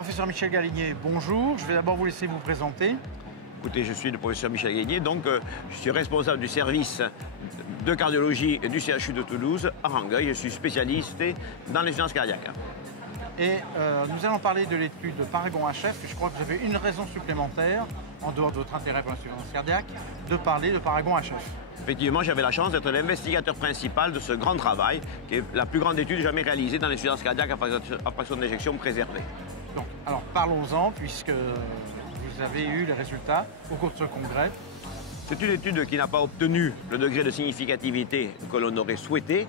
Professeur Michel Galinier, bonjour. Je vais d'abord vous laisser vous présenter. Écoutez, je suis le professeur Michel Galinier, donc je suis responsable du service de cardiologie du CHU de Toulouse à Rangueil. Je suis spécialiste dans les sciences cardiaques. Et nous allons parler de l'étude de Paragon HF. Je crois que vous avez une raison supplémentaire, en dehors de votre intérêt pour l'insuffisance cardiaque, de parler de Paragon HF. Effectivement, j'avais la chance d'être l'investigateur principal de ce grand travail, qui est la plus grande étude jamais réalisée dans l'insuffisance cardiaque à fraction d'éjection préservée. Donc, alors parlons-en, puisque vous avez eu les résultats au cours de ce congrès. C'est une étude qui n'a pas obtenu le degré de significativité que l'on aurait souhaité,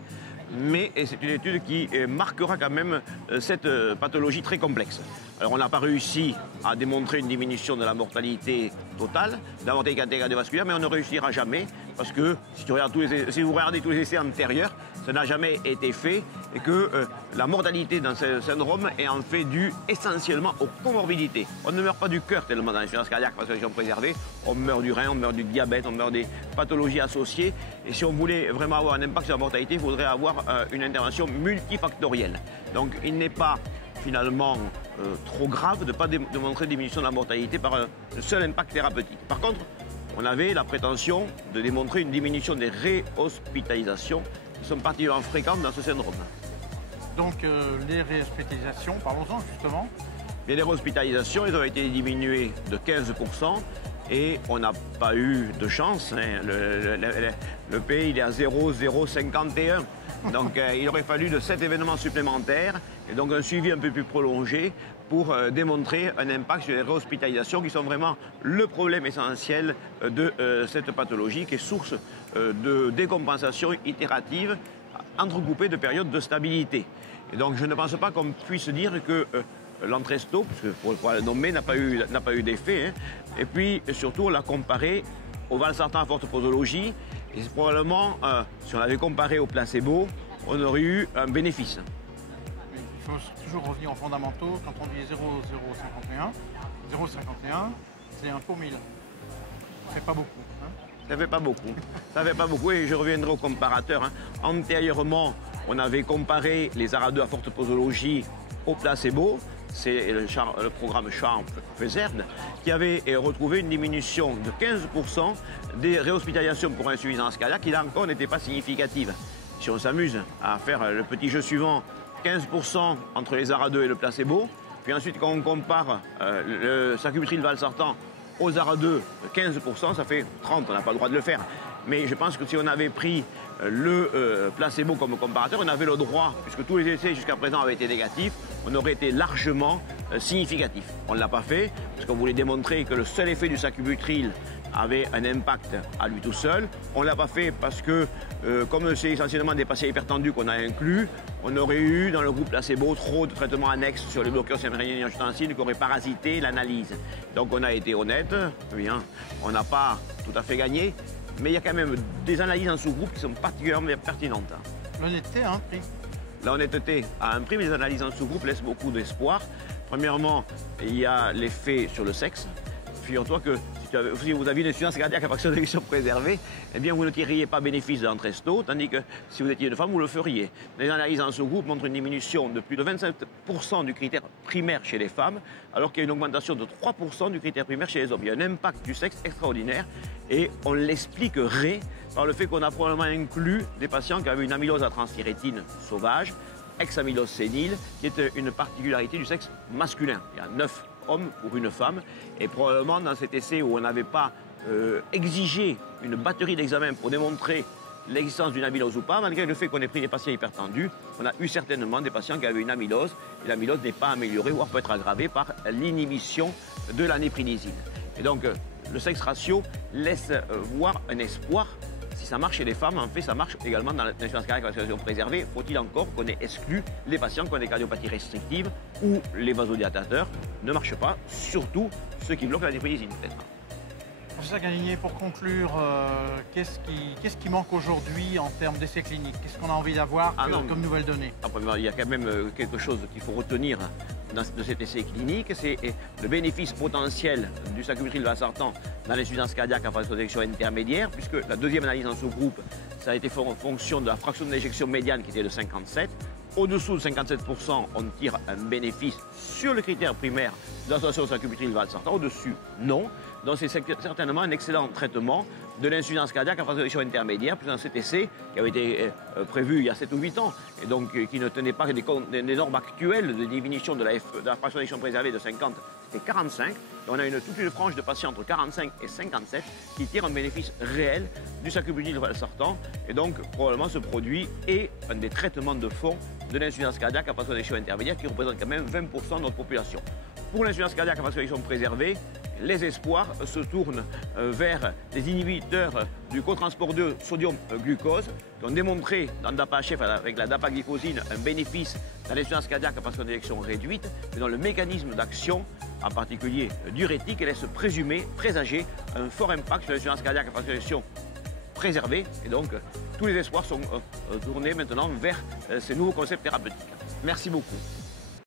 mais c'est une étude qui marquera quand même cette pathologie très complexe. Alors on n'a pas réussi à démontrer une diminution de la mortalité totale, de la mortalité cardiovasculaire, mais on ne réussira jamais, parce que si vous regardez tous les essais antérieurs, ça n'a jamais été fait, et que la mortalité dans ce syndrome est en fait due essentiellement aux comorbidités. On ne meurt pas du cœur tellement dans l'insuffisance cardiaque parce que les gens préservés, on meurt du rein, on meurt du diabète, on meurt des pathologies associées. Et si on voulait vraiment avoir un impact sur la mortalité, il faudrait avoir une intervention multifactorielle. Donc il n'est pas finalement trop grave de ne pas démontrer une diminution de la mortalité par un seul impact thérapeutique. Par contre, on avait la prétention de démontrer une diminution des réhospitalisations qui sont particulièrement fréquentes dans ce syndrome. Donc les réhospitalisations, parlons-en justement. Et les réhospitalisations, elles ont été diminuées de 15%. Et on n'a pas eu de chance. Hein. Le P, il est à 0,051. Donc il aurait fallu de 7 événements supplémentaires et donc un suivi un peu plus prolongé pour démontrer un impact sur les réhospitalisations qui sont vraiment le problème essentiel de cette pathologie qui est source de décompensation itérative entrecoupée de périodes de stabilité. Et donc je ne pense pas qu'on puisse dire que l'Entresto, parce que pour le nommer, n'a pas eu d'effet. Hein. Et puis, surtout, on l'a comparé au valsartan à forte posologie. Et probablement, si on l'avait comparé au placebo, on aurait eu un bénéfice. Il faut toujours revenir aux fondamentaux. Quand on dit 0,051, 0,51, c'est 1 pour 1000. Ça fait pas beaucoup. Hein. Ça fait pas beaucoup. Ça fait pas beaucoup et je reviendrai au comparateur. Hein. Antérieurement, on avait comparé les ARA2 à forte posologie au placebo. C'est le programme Charp-Fezerd qui avait retrouvé une diminution de 15% des réhospitalisations pour insuffisance cardiaque qui là encore n'était pas significative. Si on s'amuse à faire le petit jeu suivant, 15% entre les ARA2 et le placebo, puis ensuite quand on compare le sacubitril/valsartan aux ARA2, 15%, ça fait 30%, on n'a pas le droit de le faire. Mais je pense que si on avait pris le placebo comme comparateur, on avait le droit, puisque tous les essais jusqu'à présent avaient été négatifs, on aurait été largement significatif. On ne l'a pas fait, parce qu'on voulait démontrer que le seul effet du sacubitril avait un impact à lui tout seul. On ne l'a pas fait parce que, comme c'est essentiellement des patients hypertendus qu'on a inclus, on aurait eu dans le groupe placebo trop de traitements annexes sur les bloqueurs sérotonine qui auraient parasité l'analyse. Donc on a été honnête, bien, on n'a pas tout à fait gagné, mais il y a quand même des analyses en sous-groupe qui sont particulièrement pertinentes. L'honnêteté a un prix. La honnêteté a un prix, mais les analyses en sous-groupe laissent beaucoup d'espoir. Premièrement, il y a l'effet sur le sexe. Figure-toi que si vous aviez une insuffisance cardiaque à fraction d'éjection préservée, eh bien vous ne tireriez pas bénéfice de l'Entresto, tandis que si vous étiez une femme, vous le feriez. Les analyses en sous-groupe montrent une diminution de plus de 27% du critère primaire chez les femmes, alors qu'il y a une augmentation de 3% du critère primaire chez les hommes. Il y a un impact du sexe extraordinaire et on l'expliquerait par le fait qu'on a probablement inclus des patients qui avaient une amylose à transthyrétine sauvage, ex-amylose sénile, qui est une particularité du sexe masculin. Il y a 9 hommes pour une femme, et probablement dans cet essai où on n'avait pas exigé une batterie d'examens pour démontrer l'existence d'une amylose ou pas, malgré le fait qu'on ait pris des patients hypertendus, on a eu certainement des patients qui avaient une amylose, et l'amylose n'est pas améliorée, voire peut être aggravée par l'inhibition de la népridésine. Et donc, le sexe ratio laisse voir un espoir. Si ça marche chez les femmes, en fait, ça marche également dans l'insuffisance cardiaque à fraction préservée. Faut-il encore qu'on ait exclu les patients qui ont des cardiopathies restrictives ou les vasodilatateurs ne marchent pas, surtout ceux qui bloquent la népridésine, peut-être. Professeur Galinier, pour conclure, qu'est-ce qui manque aujourd'hui en termes d'essais cliniques? Qu'est-ce qu'on a envie d'avoir comme nouvelles données? Après, il y a quand même quelque chose qu'il faut retenir de cet essai clinique, c'est le bénéfice potentiel du sacubitril/valsartan dans l'insuffisance cardiaque à fraction d'éjection intermédiaire, puisque la deuxième analyse en sous-groupe, ça a été en fonction de la fraction d'éjection médiane qui était de 57. au-dessous de 57%, on tire un bénéfice sur le critère primaire d'association sacubitril/valsartan. Au-dessus, non. Donc c'est certainement un excellent traitement de l'insuffisance cardiaque à fraction d'éjection intermédiaire, plus un CTC qui avait été prévu il y a 7 ou 8 ans, et donc qui ne tenait pas des normes actuelles de diminution de la fraction d'éjection préservée de 50, c'était 45. Et on a toute une frange de patients entre 45 et 57 qui tirent un bénéfice réel du sacubitril/valsartan. Et donc probablement ce produit est un des traitements de fond de l'insuffisance cardiaque à fraction d'éjection intermédiaire qui représente quand même 20% de notre population. Pour l'insuffisance cardiaque à fraction d'éjection préservée, les espoirs se tournent vers des inhibiteurs du cotransport 2 sodium-glucose qui ont démontré dans DAPA-HF avec la dapagliflozine un bénéfice dans l'insuffisance cardiaque à fraction d'éjection réduite, mais dans le mécanisme d'action, en particulier diurétique, laisse présager un fort impact sur l'insuffisance cardiaque à fraction d'éjection préservée. Et donc, tous les espoirs sont tournés maintenant vers ces nouveaux concepts thérapeutiques. Merci beaucoup.